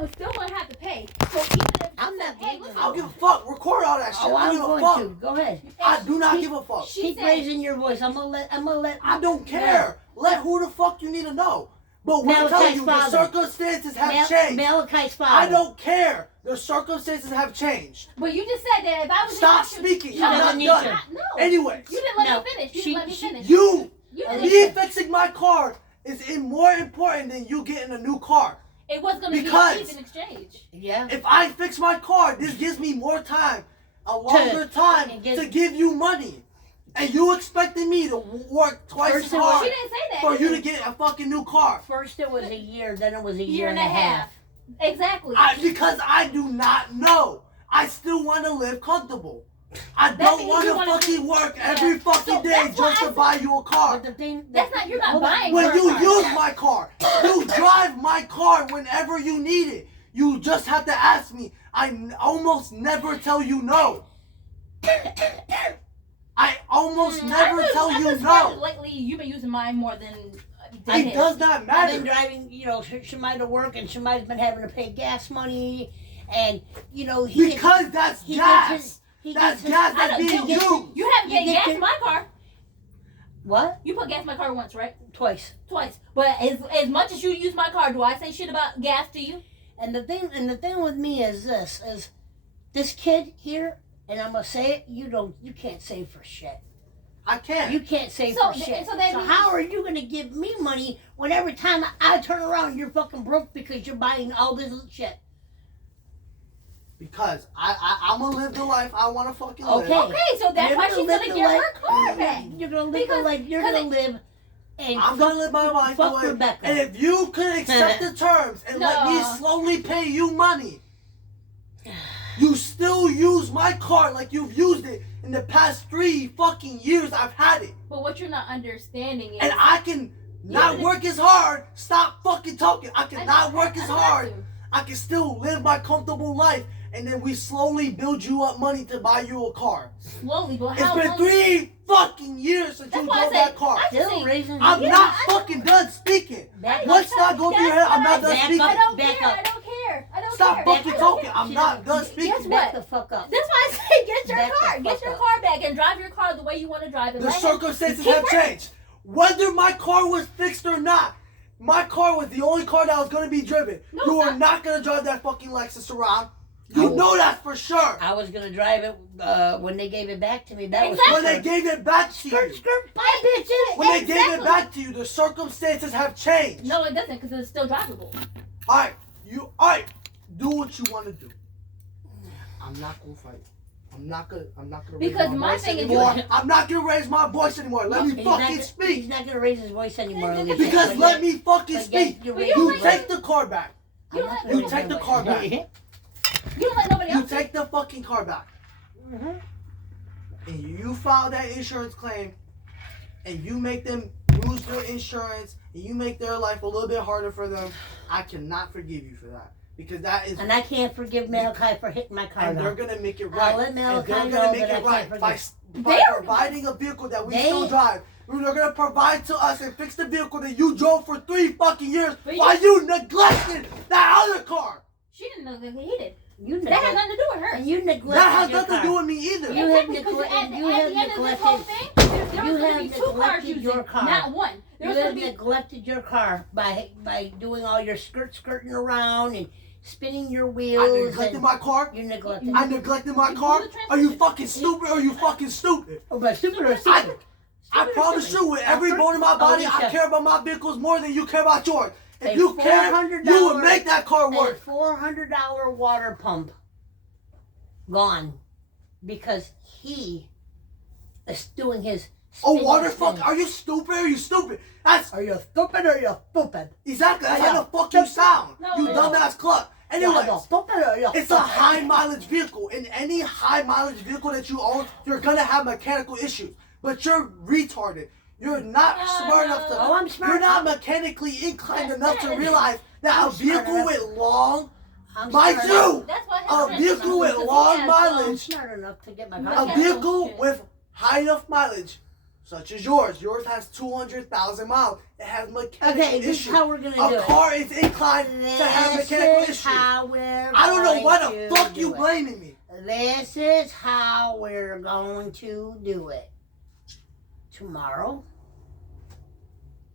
was still gonna have to pay. So even if I'm not hey, believing listen, I don't give a fuck. Record all that shit. Oh, I I'm don't give a going fuck. to. Go ahead. I do not Keep- give a fuck. she Keep said- raising your voice. I'm gonna let. I don't care. Let who the fuck you need to know. But we're telling Malachi's you, the father. circumstances have changed. Malachi's father. I don't care. The circumstances have changed. But you just said that if I was Stop in speaking. She I'm doesn't need not to. done. No. Anyways, You didn't let No. me finish. You She- didn't let me she- finish. you, You Oh, didn't. me fixing my car is more important than you getting a new car. It was gonna Because- be cheap in exchange. Yeah. If I fix my car, this gives me more time, a longer time and get- to give you money. And you expecting me to work twice First as of all, hard She didn't say that. for you to get a fucking new car. First it was a year, then it was a year and a half. Exactly. Because I do not know. I still want to live comfortable. I That don't means want you to wanna fucking do- work yeah. every fucking So day that's why just to I buy you a car. But the thing. That's not. You're not hold on. buying. When her you car. use my car, you drive my car whenever you need it. You just have to ask me. Almost never tell you no. I almost never tell I you just swear no. lately, you've been using mine more than. It does not I've been matter. driving, she might have work and she might have been having to pay gas money, and he gets- Because that's he gas. gets his- he That's gets his- gas I that's don't being get- used. You haven't You paid get gas your- in my car. What? You put gas in my car once, right? Twice. Twice. But as much as you use my car, do I say shit about gas to you? And the thing with me is this kid here, and I'm gonna say it. You can't save for shit. I can't. You can't save So for th- shit. so that means- how are you gonna give me money when every time I turn around you're fucking broke because you're buying all this shit? Because I'm gonna live the life I want to fucking live. Okay. Okay, so that's You're why gonna she's live gonna the get her life- car back. You're gonna live the Because- life. You're because gonna live. And I'm gonna live my life fuck the way. Rebecca. And if you could accept the terms and let me No. slowly pay you money, you still use my car like you've used it in the past 3 fucking years I've had it. But what you're not understanding is. And I can not Yeah. work as hard. Stop fucking talking. I I can know- not work as I know hard. that too. I can still live my comfortable life. And then we slowly build you up money to buy you a car. Slowly, but It's how been long? 3 fucking years since That's you why I drove said that car. I still see. raising. I'm Yeah, not I know. fucking done speaking. Back Let's up. not go through your head. I'm not done Back speaking. up. I don't Back care. up. I don't care. I don't Stop care. fucking I don't talking. care. I'm She not don't- done Guess speaking. what? Back the fuck up. That's why I say get your Back the car. Get fuck your up. car back and drive your car the way you want to drive it. The Let him- circumstances keep have working. changed. Whether my car was fixed or not, my car was the only car that was going to be driven. No, You it's are not. not going to drive that fucking Lexus around. You No. know that for sure. I was gonna drive it when they gave it back to me. That Exactly. When they was gave it back to skirt, you. skirt, bye, bitches. When they gave it Exactly. back to you, the circumstances have changed. No, it doesn't because it's still drivable. Alright, do what you want to do. I'm not gonna fight. I'm not gonna raise Because my my voice thing is anymore. you- I'm not gonna raise my voice anymore. Let me He's fucking He's speak. not gonna raise his voice anymore. Alicia. Because But let yet- me fucking but yet speak. you're But raising you You his don't take the car back. I'm you not don't- gonna you raise take my the voice. car back. You don't let nobody You else. take the fucking car back. Mhm. And you file that insurance claim. And you make them lose their insurance. And you make their life a little bit harder for them. I cannot forgive you for that. Because that is. And I can't forgive Malachi for hitting my car. And they're Though. gonna make it I'll right. let And Malachi they're know gonna make that I it right can't by, forgive. by They're- providing a vehicle that we They- still drive. They're gonna provide to us and fix the vehicle that you drove for 3 fucking years But while you neglected that other car. She didn't know that he did. You That has neglect. nothing to do with her. And you neglected That has your nothing to car. do with me either. You have Exactly, 'cause neglected- at the you end have of this neglected- whole thing, there was you going to have be 2 cars neglected using, your car. not one. There You was have going to be. neglected your car by doing all your skirting around and spinning your I wheels. neglected and my car. you neglected. I neglected my You car. blew the Are you transmission. fucking stupid or are you fucking stupid? Oh, but stupid or stupid? I promise you, with every bone in my body, I Alicia. care about my vehicles more than you care about yours. If A you care, $400 you would make that car A work. $400 water pump gone because he is doing his. Oh, spinning water thing. fuck? Are you stupid or are you stupid? That's Are you stupid or you stupid? exactly that's Yeah. how the fuck you sound. No, You no. dumbass cluck. Anyways, you stupid or you it's a high mileage vehicle. In any high mileage vehicle that you own, you're gonna have mechanical issues. But you're retarded. You're not No, smart no. enough to. Oh, I'm smart. You're not mechanically inclined enough to that is- realize that I'm a smart vehicle enough. with long, I'm mind smart you, That's what a happened. vehicle with Because he long has, mileage, I'm smart enough to get my a car. Okay. vehicle shit. with high enough mileage such as yours. Yours has 200,000 miles. It has mechanical Okay, this is issues. how we're gonna do A it. car is inclined to have mechanical This is issues. how we're I don't know why going the to fuck do you it. blaming me. This is how we're going to do it. Tomorrow,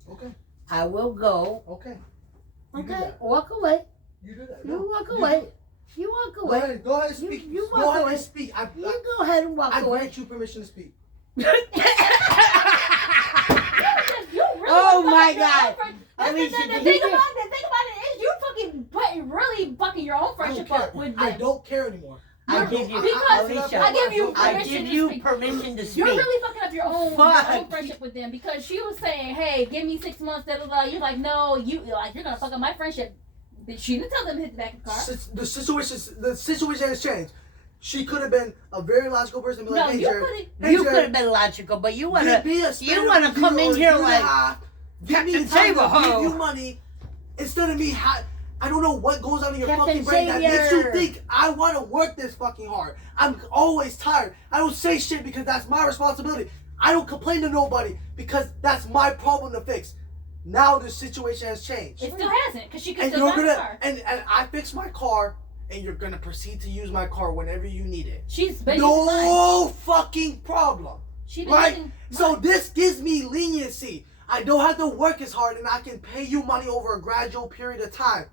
Okay. I will go. Okay. You do Okay, that. walk away. You do that. You walk away. You walk Go away. ahead. Go ahead and speak. You Go walk ahead away. and speak. You go ahead and walk I away. grant you permission to speak. You really Oh fucking my your own God. friend- I mean, the she- thing he- about it is you fucking putting really fucking your own I friendship don't up care. with I them. don't care anymore. I give you, Because Alicia, I give you I permission give to you speak. permission to You're speak. really fucking up your own Fuck. friendship with them because she was saying, "Hey, give me 6 months." Da da da. You're like, "No, you're gonna fuck up my friendship." But she didn't tell them to hit the back of the car. The situation has changed. She could have been a very logical person and be like, No, hey, you Jared, couldn't. hey, You Jared, could have been logical, but you wanna, give me a you wanna come in here like, give me the Captain time to Table. give you money instead of me. I don't know what goes on in your Captain fucking brain that makes Savior. you think I want to work this fucking hard. I'm always tired. I don't say shit because that's my responsibility. I don't complain to nobody because that's my problem to fix. Now the situation has changed. It still hasn't because she could And still you're drive the gonna car. and I fix my car and you're gonna proceed to use my car whenever you need it. She's been using mine. No fucking problem. She been Right? using So mine. this gives me leniency. I don't have to work as hard and I can pay you money over a gradual period of time,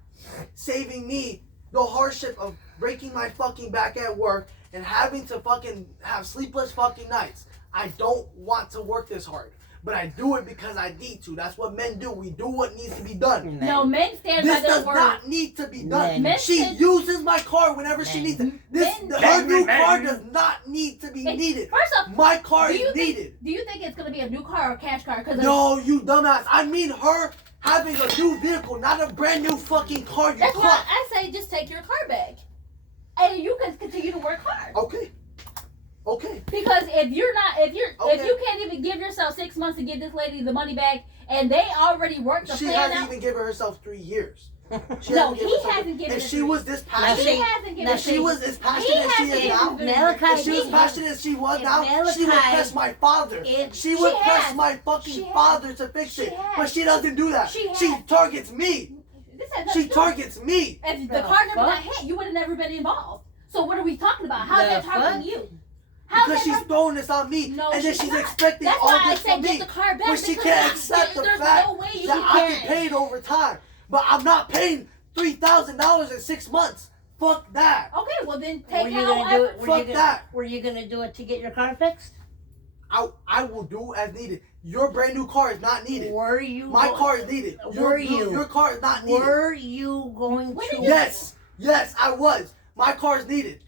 saving me the hardship of breaking my fucking back at work and having to fucking have sleepless fucking nights. I don't want to work this hard, but I do it because I need to. That's what men do. We do what needs to be done. No, men stand by This their does word. not need to be done. Men She stand- uses my car whenever she Men. needs it. This Men- her new Men. car does not need to be Hey, needed. First off, My car do is you think needed. do you think it's gonna be a new car or a cash car? Because No, you dumbass. I mean her having a new vehicle, not a brand new fucking car. You that's why clock. I say just take your car back, and you can continue to work hard. Okay. Okay. Because if you Okay. can't even give yourself 6 months to give this lady the money back, and they already worked the She plan hasn't out. even given herself 3 years. She No, hasn't given he herself- hasn't given If it she 3 was this He passionate, hasn't given if it she 3 was as passionate as she hasn't is given now, it 3 Malachi, if she was He- passionate as she was if now, she would Malachi- press my father. if- She would She press has. my She fucking has. father to fix She it. has. But she doesn't do that. She has. She targets me. This has nothing She to do- targets me. If the The car never fuck? got hit, you would have never been involved. So what are we talking about? How's The that targeting fuck? you? How's Because that she's targeting? throwing this on me. No, and then she's she's not. expecting That's all why I this said from get me. the car back. But she because can't accept the there's fact no way you that I can. get paid over time. But I'm not paying $3,000 in 6 months. Fuck that. Okay, well then Were take you gonna do however. it? Fuck that. Were you gonna do it to get your car fixed? I will do as needed. Your brand new car is not needed. Were you? My go- car is needed. Were you? Your car is not needed. Were you going When to? did you- Yes. Yes, I was. My car is needed.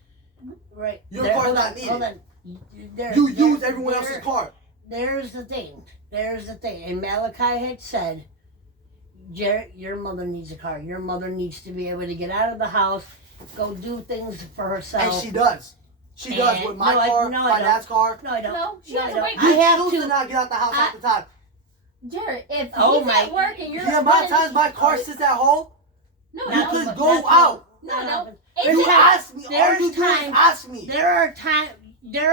Right. Your There- car's hold not on, needed. Hold on. You use everyone else's car. There's the thing. There's the thing. And Malachi had said, Jarrett, your mother needs a car. Your mother needs to be able to get out of the house, go do things for herself. And she does. She does And- with my no, I- car, no, I my don't. dad's car. No, I don't. No, she no, has I to don't. wait. I You have choose to to. not get out the house half the time. Jared, if Oh he's my- at work and you're The amount of running- times my car sits at home, no, you Not- no, could but go that's out. no, not- no. There's You times- ask me. All there's you do is times- ask me. There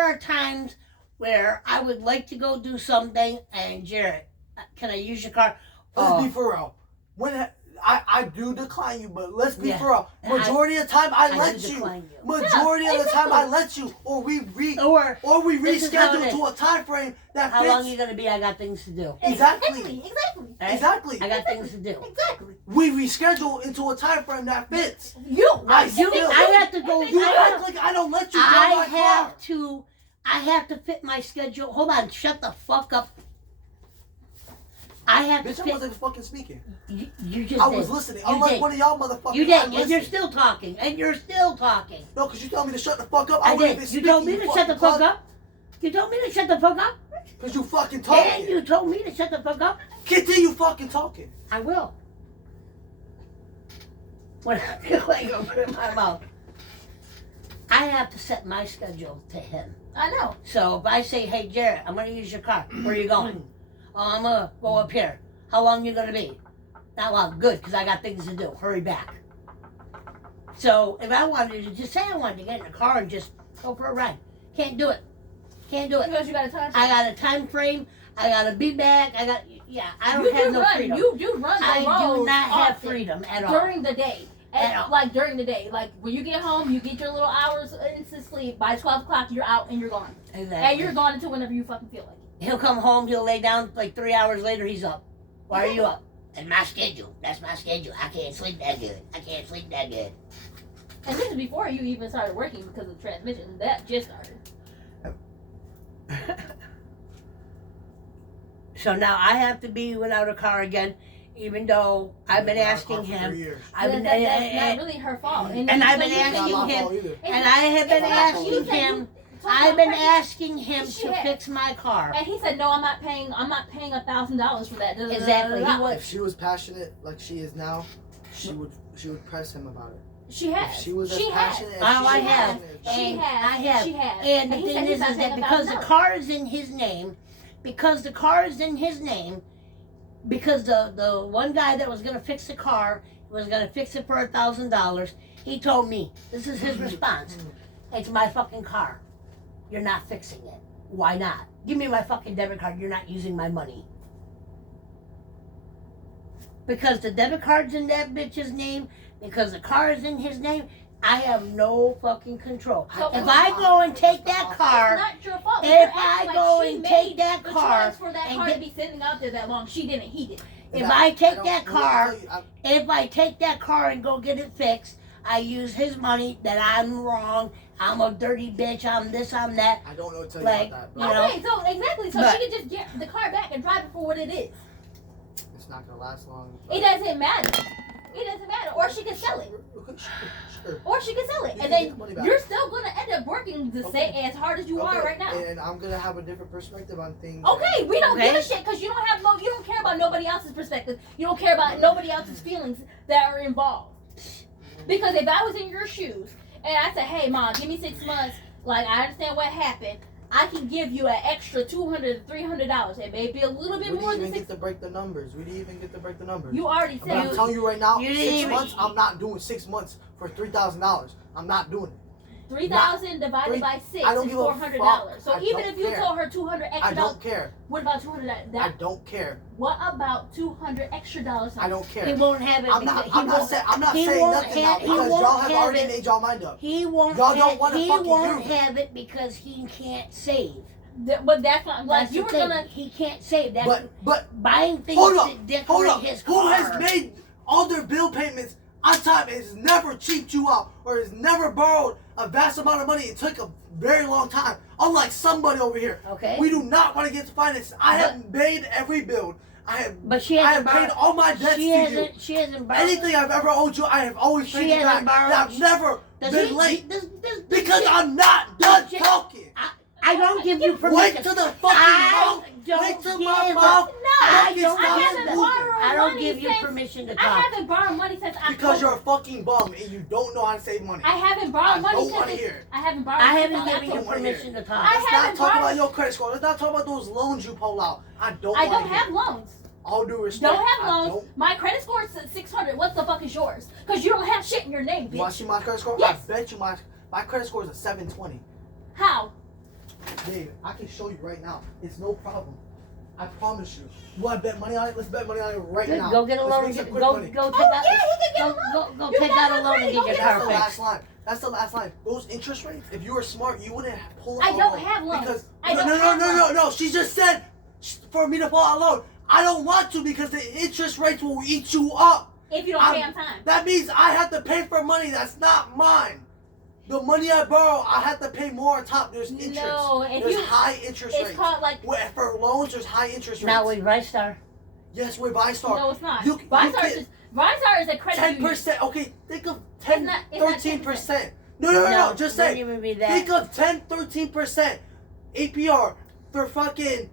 are times where I would like to go do something, and Jarrett, can I use your car? Let's be for real. When I do decline you, but let's be Yeah. for real. Majority of the time I let do you. decline you. Majority of the time exactly. I let you, or we Or This is how it reschedule is. to a time frame that how long you fits. gonna be? I got things to do. Exactly. Exactly. Right? Exactly. I got things to do. Exactly. We reschedule into a time frame that fits. You. I You, still- I have to go. You I act like I don't let you drive I my have car. to. I have to fit my schedule. Hold on. Shut the fuck up. I have Bitch, to I fit. wasn't fucking speaking. You just I did. was listening. You Unlike did. one of y'all motherfuckers. You I did, and you're listened. still talking, and you're still talking. No, because you told me to shut the fuck up. I wouldn't did. even You told me speak, to shut the fuck up. You told me to shut the fuck up. Because you fucking talking. And you told me to shut the fuck up. Continue fucking talking. I will. When I feel like I'm putting in my mouth, I have to set my schedule to him. I know. So if I say, "Hey, Jarrett, I'm going to use your car. Where are you going?" "Oh, I'm going to go up here." "How long you going to be?" "Not long." "Good, because I got things to do. Hurry back." So if I wanted to just say I wanted to get in the car and just go for a ride, can't do it. Can't do it. Because you got a time. I got a time frame. I gotta be back. I don't You have do no run. freedom. You do run the I do roads not have often freedom at all. during the day. At all. Like during the day, like when you get home, you get your little hours into sleep. By 12 o'clock, you're out and you're gone. Exactly. And you're gone until whenever you fucking feel like it. He'll come home. He'll lay down. Like 3 hours later, he's up. Why are you up? That's my schedule. That's my schedule. I can't sleep that good. I can't sleep that good. And this is before you even started working because of the transmission. That just started. So now I have to be without a car again, even though I've been asking him. I've been That's not really her fault. and I've been asking him, and I have been asking him. I've been asking him to fix my car. And he said, "No, I'm not paying $1,000 for that." Exactly. He was. If she was passionate like she is now, she would press him about it. She has. If she was as She has. passionate as Oh, I she have. is, She And has. I have. She has. And the he thing said he's is not that paying because the $1,000. car is in his name, because the one guy that was gonna fix the car was gonna fix it for $1,000. He told me, this is his response. It's my fucking car. You're not fixing it. Why not? Give me my fucking debit card. You're not using my money. Because the debit card's in that bitch's name, because the car is in his name, I have no fucking control. So If I go and take that It's car, not your fault. if You're I acting go like she and made take that the car choice for that and car get- to be sitting out there that long. She didn't. He did. if I take that car, if I take that car and go get it fixed, I use his money that I'm wrong. I'm a dirty bitch. I'm this, I'm that. I don't know what to tell you Like, about that. you But know? Okay, so exactly. So But- she could just get the car back and drive it for what it is. it's not gonna last long. It doesn't matter. It doesn't matter. Or she could sell it. Sure. Or she could sell it. You And can get then the money back. you're still going to end up working the same as hard as you are right now. And I'm gonna have a different perspective on things. Okay, we don't Okay. give a shit because you don't care about nobody else's perspective. You don't care about nobody else's feelings that are involved. Because if I was in your shoes and I said, "Hey, mom, give me 6 months. Like I understand what happened. I can give you an extra $200 to $300. It may be a little bit We more didn't than even 6." get to break the numbers. We didn't even get to break the numbers. You already But I'm said. telling you right now, You didn't 6 even- months. I'm not doing 6 months for $3,000. I'm not doing it. 3,000 divided by 6 I don't is give a $400. So fuck. I even don't if you care. told her $200 I extra dollars, don't care. what about $200? I That don't care. what about $200 extra dollars? I don't He care. won't have it. I'm because not. he I'm not won't- saying. I'm not he saying won't nothing now have- he because won't y'all have have already it. made y'all mind up. He won't. Y'all don't have, wanna he fucking won't hear me. have it because he can't save. But that's not like That's you the were thing. gonna. He can't save. That's But buying things hold up, to decorate hold up. his Who car. has made all their bill payments on time and has never cheaped you out or has never borrowed a vast amount of money? It took a very long time. Unlike somebody over here. Okay. We do not want to get to finances. I have paid every bill. I have. But she I hasn't have paid borrowed. all my debts She to you. hasn't. She hasn't borrowed. Anything I've ever owed you, I have always She paid you hasn't back. borrowed- And I've never Does been he- late this because shit- I'm not done shit- talking. I don't give you permission. Wait till the fucking mouth. don't Wait till give my a- mouth. No, I fucking don't stops haven't moving. borrowed I don't money give you since- permission to I talk. haven't borrowed money since October. Because you're a fucking bum and you don't know how to save money. I haven't I borrowed money don't since. want to hear it. I haven't borrowed. I since haven't given you don't wanna hear permission to I talk. Let's not haven't talk borrowed- about your credit score. Let's not talk about those loans you pull out. I don't I want don't to have hear. loans. All due respect. Don't have I loans. don't- My credit score is 600. What the fuck is yours? Because you don't have shit in your name, You want bitch. to see my credit score? Yes. I bet you my credit score is a 720. How? Dave, I can show you right now. It's no problem. I promise you. You want to bet money on it? Let's bet money on it right Good, now. go get a Let's loan. make some Go quick money. go take Oh out. yeah, he can get a loan. Go You take got out a my loan credit. and Go get your get car That's the fixed. last line. That's the last line. Those interest rates, if you were smart, you wouldn't pull out I a don't loan. have loans. Because, I don't no, have no. She just said for me to pull out a loan. I don't want to because the interest rates will eat you up. If you don't pay on time. That means I have to pay for money that's not mine. The money I borrow, I have to pay more on top. There's interest. No, if there's you- high interest It's rates. called like. For loans, there's high interest rates. Not with ViStar. Yes, with ViStar. No, it's not. You ViStar get is a credit union. 10%. Okay, think of 10, It's not 13%. No. Just wouldn't say. even be that. Think of 10, 13% APR for fucking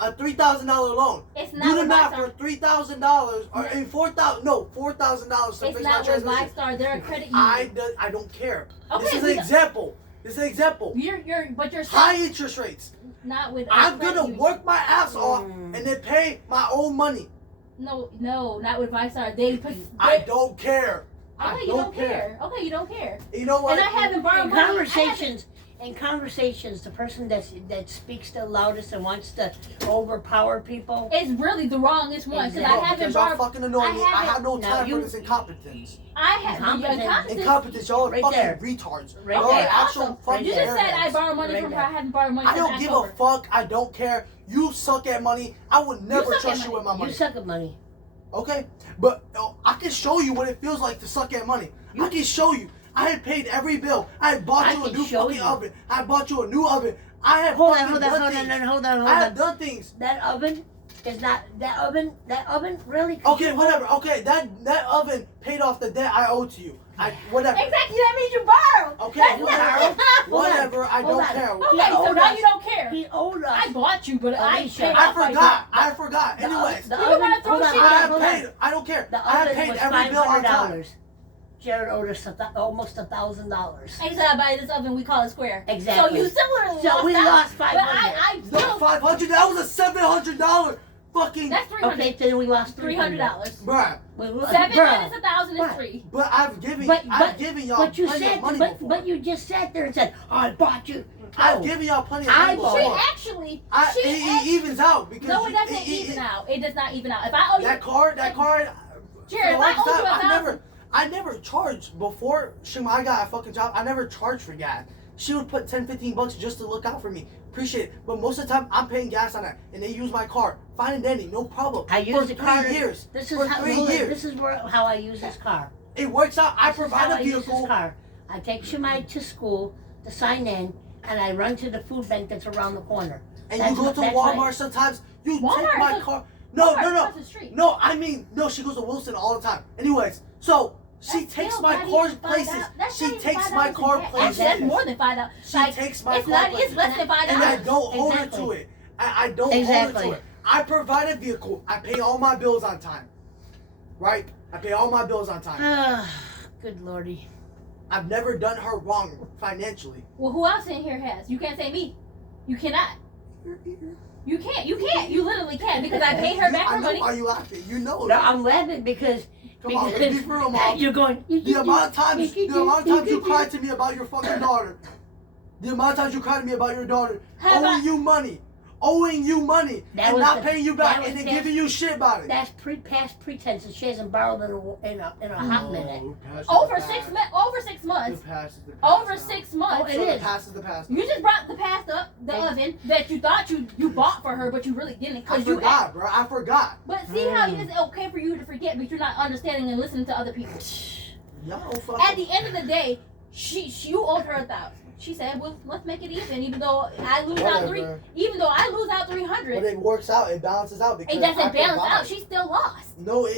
a $3,000 loan. It's Do not the with math for ViStar. $3,000 or in $4,000 to It's fix my not with transmission. ViStar. They're a credit union. I don't care. Okay, This is we an don't- example. But you're High interest rates. not with. a I'm credit gonna union. work my ass off Mm. and then pay my own money. No, not with ViStar. They put. I don't care. Okay, I you don't care. Okay, you don't care. You know what? And I haven't borrowed In money. conversations, in conversations, the person that speaks the loudest and wants to overpower people. It's really the wrongest one because Exactly. I haven't Because y'all borrowed. fucking annoy me. I haven't- have no No, time you- for this incompetence. I have Incompetence. Incompetence, y'all are Right fucking there. retards. Right Y'all are there. actual Also, fucking you just said I airheads. borrowed money Right from her. there. I haven't borrowed money I since don't give October. a fuck. I don't care. You suck at money. I would never suck at trust you money. with my You money. suck at money. Okay? But I can show you what it feels like to suck at money. I can show you. I had paid every bill. I had bought I you a can new show fucking you. oven. I bought you a new oven. I have Hold fucking on, done things. hold I have on. done things. That oven is not that oven really. Okay, whatever. Okay, that oven paid off the debt I owe to you. Whatever. Exactly, that means you borrowed. Okay, That's whatever. Hold on. Whatever. I Hold don't on. care. Okay, He so owed now us. you don't care. He owed us. I bought you, but I Alicia. paid I off my forgot. debt. I forgot. Anyways, The You oven, wanna throw hold on, shit hold I on, have hold on. paid. I don't care. The I have oven paid was every bill on time. $500. Jared owed us almost $1,000. I said I buy this oven we call it square. Exactly. So you similarly So lost we out. lost But 500. I No, still. 500. That was a $700 fucking. That's $300. Okay, then we lost $300. Bruh. We lost- 7 bruh. minus 1,000 is Bruh. 3. But I've given But y'all But you plenty said, of money but before. you just sat there and said, "I bought you." I've No. given y'all plenty of I money bought She before. actually. It evens out because No, it you- doesn't even out. It does not even out. If I owe you. That card. Jared, For if the I last owe you time, 1,000. I never charged before Shima, I got a fucking job. I never charged for gas. She would put 10, 15 bucks just to look out for me. Appreciate it. But most of the time, I'm paying gas on that. And they use my car. Fine and dandy. No problem. I use the For car. 3 years. This is For how. 3 hold on, years. This is how I use this car. It works out. I This is how provide a I use this vehicle. car. I take Shemai to school to sign in, and I run to the food bank that's around the corner. And That's you go what- to that's Walmart why- sometimes. You Walmart take my is a- car. No, Walmart no, no. across the street. No, I mean, no, she goes to Wilson all the time. Anyways, so she That's takes still my not car even places. $5. That's She not even takes my $5 car in gas. places. Actually, that's more than $5. She Like, takes my it's car not. places. It's less than $5. And I don't hold her Exactly. to it. I don't hold her Exactly. to it. I provide a vehicle. I pay all my bills on time. Right? I pay all my bills on time. Good lordy. I've never done her wrong financially. Well, who else in here has? You can't say me. You cannot. You can't. You can't. You literally can't because I pay her back I her know money. why you laughing. You know No, that. I'm laughing because Come on, let's be real, Mom. you're going. The amount of times you cried to me about your fucking daughter. The amount of times you cried to me about your daughter Have owing I- you money. Owing you money That and was not the- paying you that back was and then the- giving you shit about it. That's past pretense that she hasn't borrowed in a hot minute. Over 6 months. Over 6 months. Over 6 months. Oh, it is. The past is the past. You just brought the past up the oven that you thought you bought for her, but you really didn't. I Cause you forgot, bro. I forgot. But see how it is okay for you to forget, but you're not understanding and listening to other people. Y'all At fucking. the end of the day, you owed her 1,000. She said, "Well, let's make it even though I lose out Whatever. even though I lose out 300, But it works out. It balances out because it doesn't I balance provide. out. She still lost. No,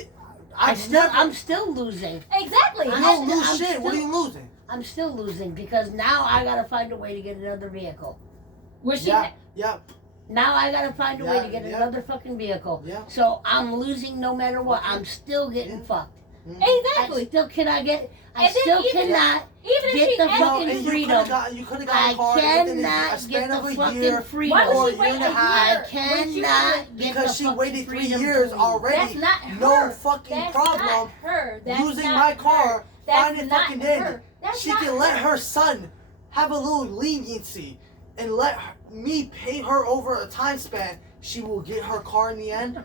I'm still losing. Exactly. You I'm don't still- lose I'm shit. What are still- you losing? I'm still losing because now I gotta find a way to get another vehicle. Where she Yeah, yeah, Now I gotta find a way to get Yeah. another fucking vehicle. yeah. So I'm losing no matter what. I'm still getting fucked. exactly. I still cannot get. I And then still even- cannot. Even if Get she the asked- No, fucking and freedom. you could have I got a car within a cannot span get the of a fucking year freedom. Why or would a she year wait and a a half. year? I cannot get Because the she fucking waited 3 freedom years to- already. That's not No her. fucking That's problem. not her. That's Using not my her. car, That's fine and not fucking dandy. her. That's She not can let her son have a little leniency and let me pay her over a time span. She will get her car in the end,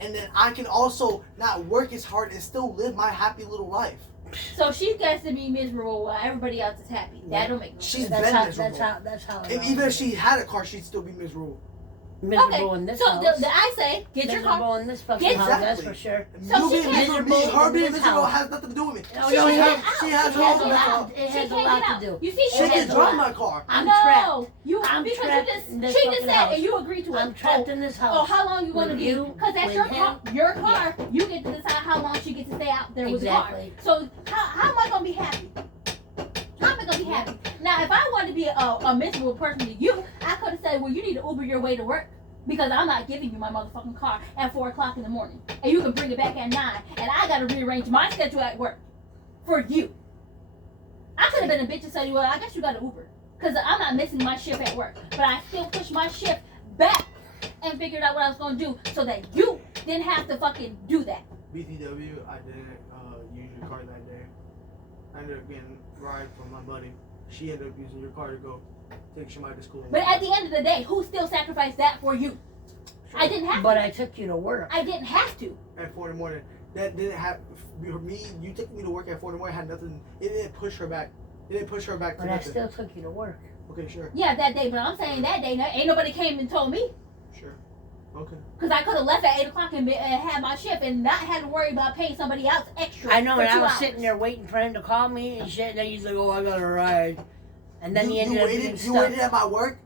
and then I can also not work as hard and still live my happy little life. So she gets to be miserable while everybody else is happy. That don't make no She's sense. That's been how. miserable. That's how. If, even if she had a car, she'd still be miserable. miserable in this so house. I say, get your miserable car. in this fucking Get- house. That's Exactly. for sure. So You she being can't- miserable, miserable her in being this miserable house. has nothing to do with me. No, She no, can't it get has, out. She She has it her has own a car. lot. It She has a can't lot get out. to do. You see, She It can has a drive lot. my car. I'm no, trapped. you I'm because trapped you just in this she just fucking said house. and you agreed to it. I'm trapped in this house. Oh, how long you want to With be? you, Because that's with your him. car. Your car. You get to decide how long she gets to stay out there with Exactly. the car. So how am I gonna be happy? How am I gonna be happy? Now, if I wanted to be a miserable person to you, I could have said, well, you need to Uber your way to work. Because I'm not giving you my motherfucking car at 4 o'clock in the morning. And you can bring it back at 9. And I got to rearrange my schedule at work for you. I could have been a bitch and said, well, I guess you got to Uber. Because I'm not missing my shift at work. But I still pushed my shift back and figured out what I was going to do so that you didn't have to fucking do that. BTW, I didn't use your car that day. I ended up getting a ride from my buddy. she ended up using your car to go take Shemai to school. But at the end of the day, who still sacrificed that for you? Sure. I didn't have But to. I took you to work. I didn't have to. At 4 in the morning. That didn't have me. You took me to work at 4 in the morning. Had nothing. It didn't push her back. It didn't push her back to But I nothing. still took you to work. Okay, sure, Yeah, that day. But I'm saying that day, ain't nobody came and told me. sure. Okay. Because I could have left at 8 o'clock and had my shift and not had to worry about paying somebody else extra. I know, for and I 2 was hours. sitting there waiting for him to call me and shit. And then he's like, "Oh, I got a ride," and then he ended up being You stuck. waited at my work.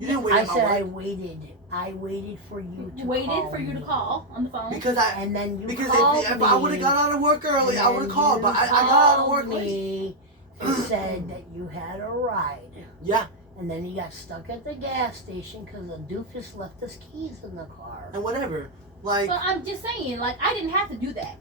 You didn't wait I at my said work. I waited. I waited for you to Waited call for you to me. call on the phone. Because I And then you because called if me. I would have got out of work early, I would have and called. you But I got out of work called late. me and said that you had a ride. Yeah. And then he got stuck at the gas station because the doofus left his keys in the car. And whatever. Like, But I'm just saying, like, I didn't have to do that.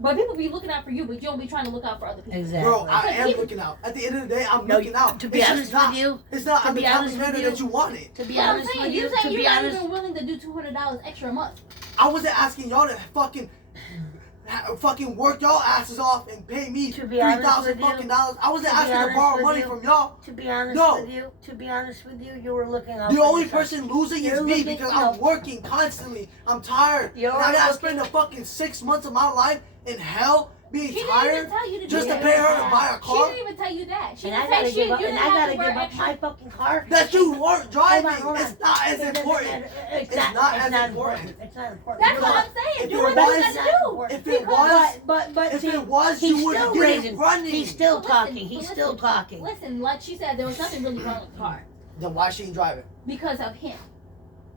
But people be looking out for you, but you don't be trying to look out for other people. Exactly. bro, I But am people- looking out. At the end of the day, I'm No, looking out. to be It's honest just not, with you, it's not to I'm the be type honest of with manner you- that you wanted. to be But I'm honest saying, with you you, saying to you're be not honest, even willing to do $200 extra a month. I wasn't asking y'all to fucking work y'all asses off and pay me To be honest $3,000 with you- fucking dollars. I wasn't to be asking to honest borrow with money you- from y'all. to be honest No. with you, you were looking out The for only yourself. person losing is You're me looking- because no. I'm working constantly. I'm tired. You're And I gotta looking- spend the fucking 6 months of my life in hell being She didn't tired even tell you to just do to that. pay her to buy a She car. didn't even tell you that. She And I didn't gotta say she, give up. you And didn't I have gotta to work give up extra. my fucking car. That you weren't driving. Hold on. It's not as important. It's not as important. It's not important. That's Because what I'm saying. if You it were was- nothing to do. If it was, but if see, it was, he's you would still get raising. it running. He's still Listen, talking. but He's listen, still talking. Listen, like she said, there was nothing really wrong with the car Then why she ain't driving? because of him.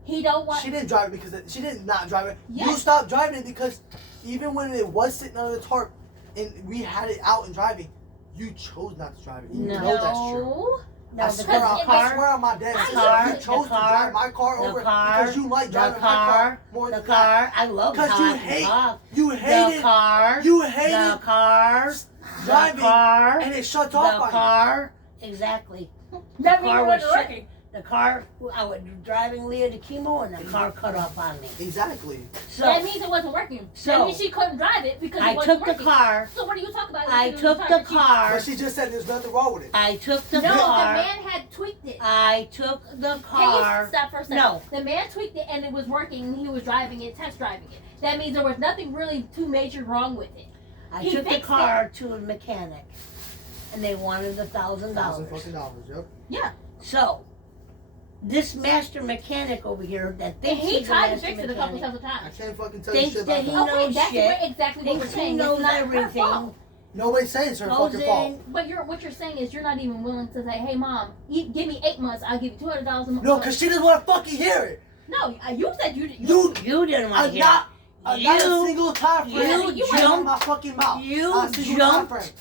He don't want. She didn't drive it because she did not drive it. You Yes. stopped driving it because even when it was sitting under the tarp and we had it out and driving, you chose not to drive it. You No. know that's true. No. No, I because swear, the I car- swear on my dad. the you car- chose the to car- drive my car the over car- because you like the driving my car car, more the than car. I love 'Cause how you I hate- can talk. You The hated car. you The hated car. driving The car. and it shuts The off on you. car. Exactly. That The means car you was wasn't working. The car. I was driving Leah to chemo, and the car cut off on me. Exactly. So That means it wasn't working. So- that means she couldn't drive it because I it wasn't took the working. car. So what are you talking about? I If you took was the driving, she- car. But she just said there's nothing wrong with it. I took the No, car. the man had tweaked it. I took the Can you car. stop for a second? No. The man tweaked it and it was working and he was driving it, test driving it. That means there was nothing really too major wrong with it. I He took the fixed car to a mechanic, and they wanted $1,000. $1,000. Yeah. So, this master mechanic over here that And thinks he he's a 'em master fix it a couple mechanic, I times. can't fucking tell you Thinks shit that about he that. knows Okay, that's shit. what, exactly what we're thinks he saying. knows It's not her everything, fault. Nobody's saying it's her goes fucking fault. in. But what you're saying is you're not even willing to say, hey mom, give me 8 months, I'll give you $200 a month. No, because she doesn't want to fucking hear it. No, you said you You didn't want to hear not a You- single time you frame jumped- out of my fucking mouth. you Not a single time jumped- frame. it.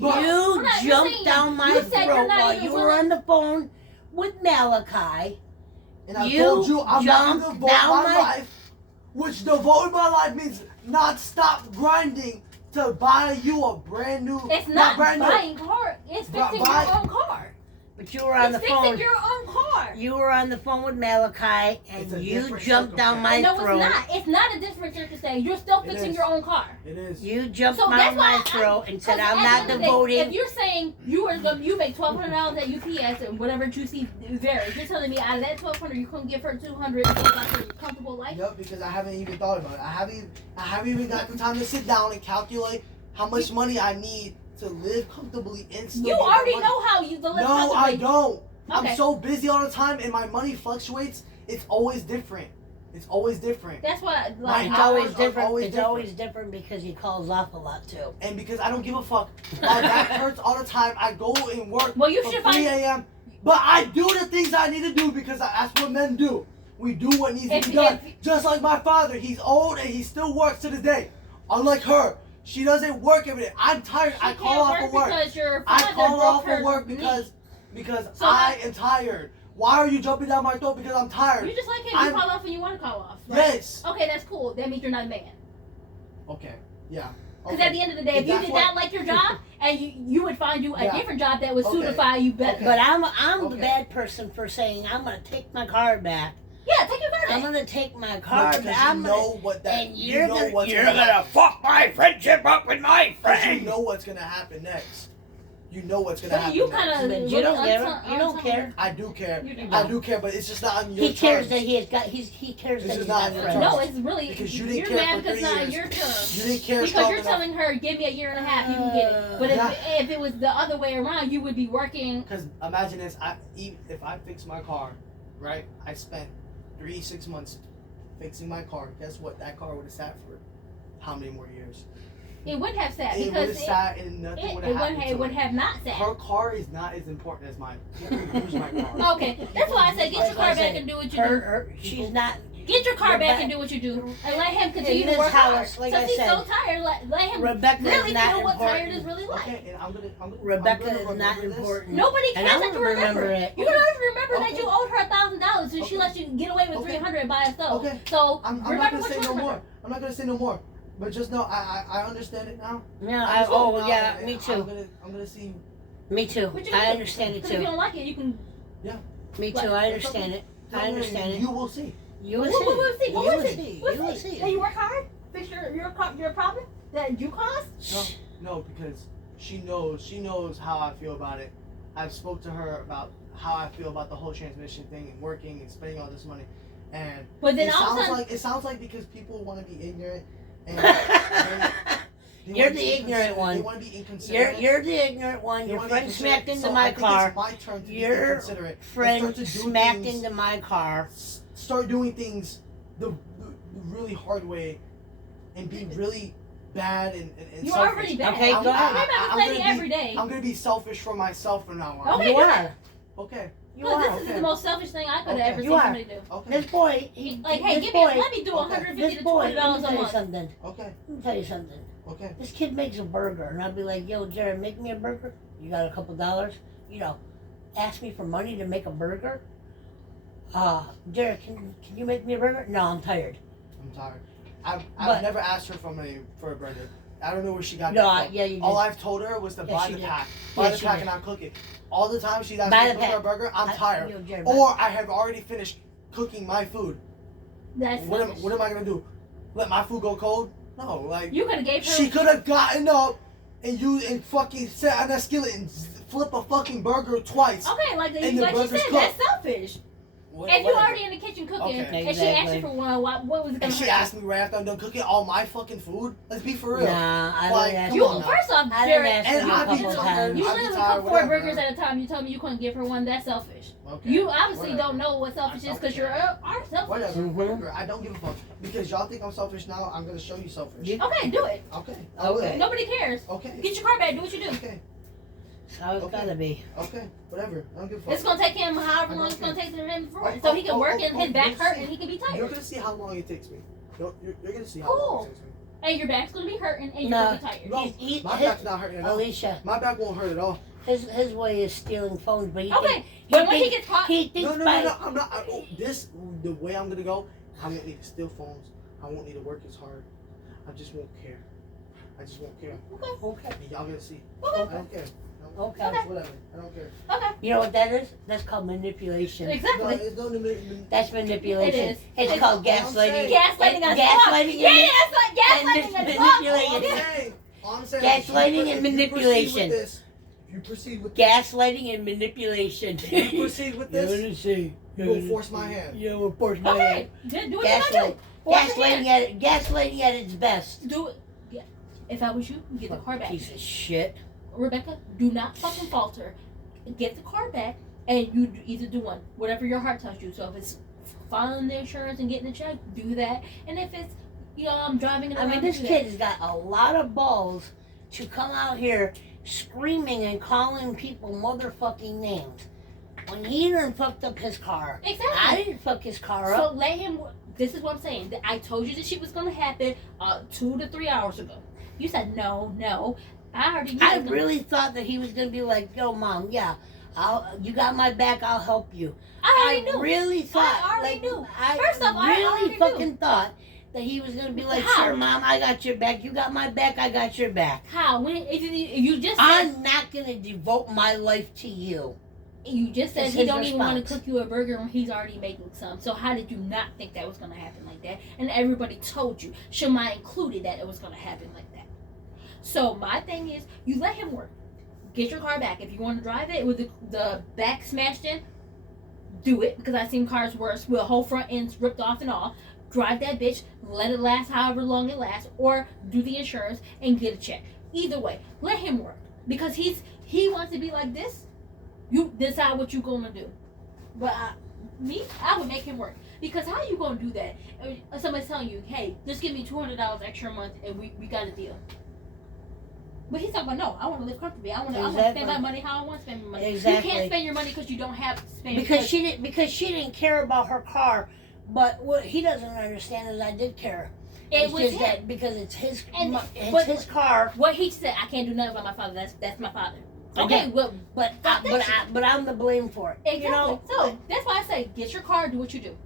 But- You We're not- you're jumped saying- down my you said you're throat not while even you were willing- on the phone with Malachi. And I You told you I'm not jumped gonna devote down my my- life, which devoting my life means not stop grinding to buy you a brand new. It's not brand buying car. It's fixing buy- your own car. But you were on It's the phone. fixing your own car. You were on the phone with Malachi, It's a and you different jumped down my No, throat. it's not. It's not a different circumstance. You're still It fixing is. your own car. It is. You jumped So down that's why my throat and said, 'cause "I'm at not the end of the day, devoting." If you're saying you make $1,200 at UPS and whatever juicy varies, you're telling me out of that $1,200 you couldn't give her $200 to live like a comfortable life. Yep, because I haven't even thought about it. I haven't even got the time to sit down and calculate how much money I need to live comfortably and still You get already money. know how you to live No, I comfortably. don't. Okay. I'm so busy all the time, and my money fluctuates. It's always different. It's always different. That's what My like. It's hours always are different. always It's different. always different because he calls off a lot too. And because I don't give a fuck, my back hurts all the time. I go and work Well, you from should 3 find. a.m. But I do the things I need to do because that's what men do. We do what needs to If- be done. if- Just like my father, he's old and he still works to this day. Unlike her, she doesn't work every day. I'm tired. She I can't call off work for work. because your I father call broke off her for work knee. because So I am tired. Why are you jumping down my throat? Because I'm tired. You just like him. I'm- You call off when you want to call off. Right? Yes. Okay, that's cool. That means you're not a man. Okay. Yeah. Because Okay. at the end of the day, if you That's did what- not like your job, and you would find you a Yeah. different job that would Okay. suitify you better. Okay. But I'm the Okay. bad person for saying I'm gonna take my car back. Yeah, take your car I'm back. gonna take my No, car because back. you I'm gonna. know what that. and You you're know gonna- what's you're gonna happen. fuck my friendship up with my Because you friend. know what's gonna happen next. you know what's gonna But happen. you next. kind of. But you don't care. You don't care. I do care. You do. I do care, but it's just not on your He cares terms. that he has got. He cares This that is he's not got your friends. terms. No, it's really Because you didn't you're care mad for because 3 it's not years. your turn. You didn't care Because strong you're enough. telling her, give me a year and a half, you can get it. But Yeah. if it was the other way around, you would be working. Because imagine this: if I fix my car, right? I spent 3-6 months fixing my car. Guess what? That car would have sat for how many more years? It wouldn't have sat It would because have sat and nothing would have happened. it would have not sat. Her car is not as important as mine. People use my car. Okay, that's why I said get your car back and do what you do. She's not. Get your car back Rebecca- and do what you do, and let him continue In to this work hard. house, like Since I he's said, so tired, let him Rebecca really is not feel what tired important. is really like. Okay, and I'm gonna Rebecca I'm is gonna not remember this. important. Nobody And cares I that want you to remember remember. it. You don't remember that Okay. you owed her $1,000 and she Okay. let you get away with Okay. $300 by herself. Okay. So I'm not remember gonna what say you no remember. more. I'm not gonna say no more. But just know I understand it now. Yeah. I understand it now, Yeah. and Me I'm too. gonna see. Me too. What you I gonna do? understand it Because if you too. don't like it, you can. Me too. I understand it. I understand it. You will see. You will What will see. see? What You will will see? see. We'll You will see. see. And you work hard. Fix your problem that you caused. No, because she knows how I feel about it. I've spoke to her about how I feel about the whole transmission thing and working and spending all this money. And But then it all of a sounds sudden, like because people want to be ignorant and they You're wanna the be ignorant They one. want to be inconsiderate. You're the ignorant one. They Your wanna be friend smacked inconsiderate. into So I my think car. It's my turn to be Your inconsiderate. and friend start to do smacked things- into my car. Start doing things the really hard way and be really bad and you selfish. already bad. Okay, I'm go ahead. not I'm complaining gonna be- every day. I'm gonna be selfish for myself from now on. Okay, You good. are. Okay. You Because are. this is okay. the most selfish thing I could have Okay. ever You seen are. somebody do. Okay. This boy, Like, hey, this let boy, me do Okay. 150 this to boy, $200 let me a tell you month. something. Okay. Let me tell you something. Okay. This kid makes a burger, and I'll be like, yo, Jared, make me a burger. You got a couple dollars? You know, ask me for money to make a burger? Jared, can you make me a burger? No, I'm tired. I'm tired. I've But- never asked her for a burger. I don't know where she got No, that from. yeah, you did. All I've told her was to Yeah, buy she the did. pack. Yeah, Buy the she pack did. and I'll cook it. All the time she's asked Buy me the to cook her a pack. burger, I'm tired. Yo, Jared, Or I have already finished cooking my food. That's What am selfish. I gonna do? Let my food go cold? No, like You could have gave her. she could have gotten up and fucking sat on that skillet and flip a fucking burger twice. Okay, like And the you burger's said, cooked. that's selfish. If you Whatever. already in the kitchen cooking, Okay. and she asked Exactly. you for one, what was it And gonna she hurt? asked me right after I'm done cooking all my fucking food. Let's be for real. Nah, I Like, didn't ask come You you. on now. first off, I Jared, didn't ask And you a I'd be couple tired. times. you I'd be literally tired, cook 4 whatever, burgers man. at a time. You told me you couldn't give her one. That's selfish. Okay. You obviously Whatever. don't know what selfish is because you are selfish. Whatever, Mhm. whatever. I don't give a fuck. Because y'all think I'm selfish now, I'm gonna show you selfish. You- Okay, do it. Okay. Okay. Nobody cares. Okay. Get your car back. Do what you do. Okay. How it's Okay. gotta be. Okay. Whatever. I don't give a fuck. It's gonna take him however I long don't it's gonna care. take to him for Oh, it, so he can oh, work oh, and his oh, back you'll hurt see. and he can be You're tired. gonna see how long it takes me. You're gonna see how long Cool. it takes me. And your back's gonna be hurting and you're No. gonna be tired. No, my back's not hurting at all. Alicia, My back won't hurt at all. his way is stealing phones, but he Okay, thinks, but when he thinks- gets caught, he thinks No, by I'm not. The way I'm gonna go, I won't need to steal phones. I won't need to work as hard. I just won't care. I just won't care. okay, And y'all gonna see. Okay. I don't care. No, okay. Okay. Whatever. I don't care. okay, You know what that is? That's called manipulation. No, exactly. it's no That's manipulation. It is. It's It's- called all I'm saying. gaslighting. Gaslighting as fuck. Gaslighting Yeah, and yeah, that's like gaslighting and as manipulating. fuck. All I'm saying. Gaslighting and if you manipulation. If you proceed with Gaslighting and manipulation. If you proceed with this, see. you will force my hand. You will force my Okay, hand. do what you gotta Gaslight. do. Force your hand. Gaslighting at its best. Do it. Yeah. If I was you, get the car back. Piece of shit. Rebecca, do not fucking falter. Get the car back, and you either do one, whatever your heart tells you. So if it's filing the insurance and getting the check, do that. And if it's, I'm driving it I around, mean, this do kid that. has got a lot of balls to come out here screaming and calling people motherfucking names. When he done fucked up his car. Exactly. I didn't fuck his car So up. let him. This is what I'm saying. I told you this shit was gonna happen 2 to 3 hours ago. You said no. I already knew. I it was gonna- really thought that he was gonna be like, yo, mom, yeah, you got my back, I'll help you. I already knew. really thought. I already like, knew. I First off, I really already knew. fucking thought that he was gonna be like, How? sure, mom, I got your back. You got my back, I got your back. How? When if you just said, I'm not gonna devote my life to you. you just said It's he his don't even want to response. cook you a burger when he's already making some. So how did you not think that was gonna happen like that? And everybody told you, Shemai included, that it was gonna happen like that. So my thing is, you let him work. get your car back. If you want to drive it with the back smashed in, do it, because I've seen cars worse with a whole front end ripped off and all. Drive that bitch, let it last however long it lasts, or do the insurance and get a check. Either way, let him work, because he wants to be like this. You decide what you gonna do. But I would make him work, because how you gonna do that? Somebody's telling you, hey, just give me $200 extra a month and we got a deal. But he's talking about, no, I want to live comfortably. I want to spend my money how I want to spend my money. Exactly. You can't spend your money because you don't have to spend. Because she didn't care about her car. But what he doesn't understand is I did care. It was just him. that because it's his his car. What he said, I can't do nothing about my father. That's my father. Okay, well, but I'm the blame for it. Exactly. You know? So that's why I say, get your car, do what you do.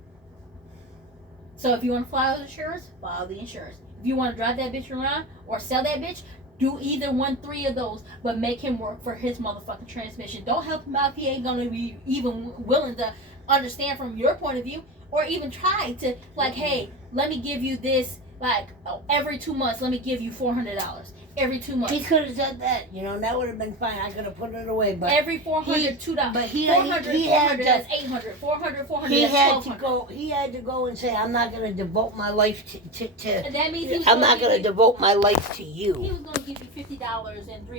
So if you want to file the insurance, file the insurance. If you want to drive that bitch around or sell that bitch, do either 3 of those, but make him work for his motherfucking transmission. Don't help him out if he ain't gonna be even willing to understand from your point of view, or even try to, like, hey, let me give you this, like, every 2 months, let me give you $400 every 2 months. He could have said that, you know, that would have been fine. I could have put it away, but every $400, $2. But he had 400, that's 800. 400, 400, he that's had 1200. to go. He had to go and say, "I'm not going to devote my life to And that means I'm not going to devote my life to you." He was going to give you $50 and 3